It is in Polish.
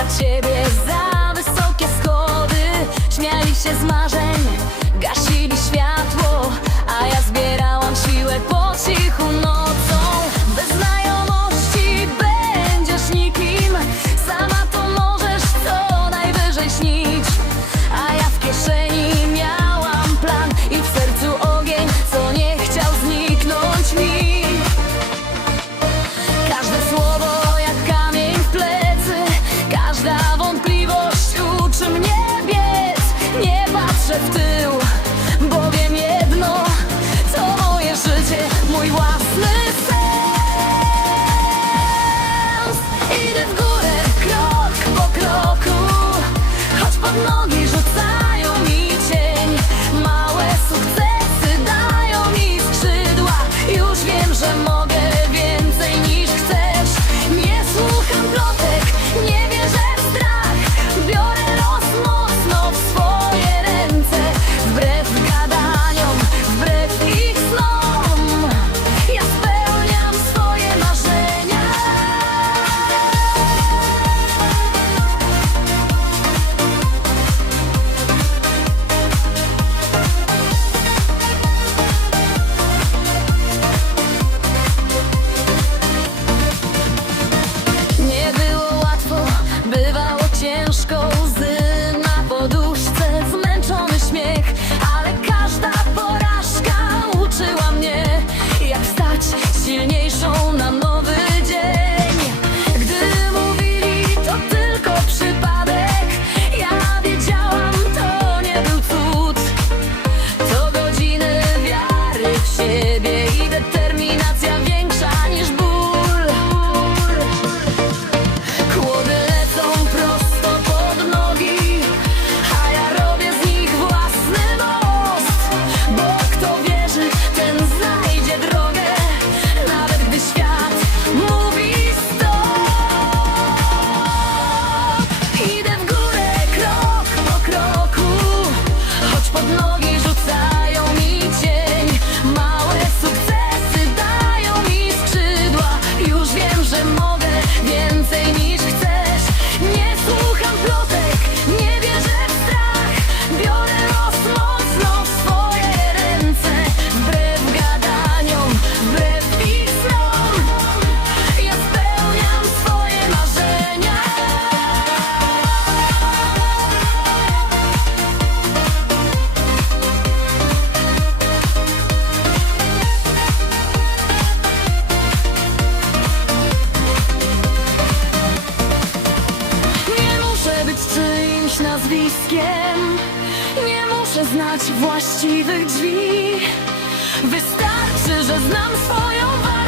dla ciebie. Za wysokie schody Śmiali się z marzeń. nazwiskiem. Nie muszę znać właściwych drzwi. Wystarczy, że znam swoją wartość.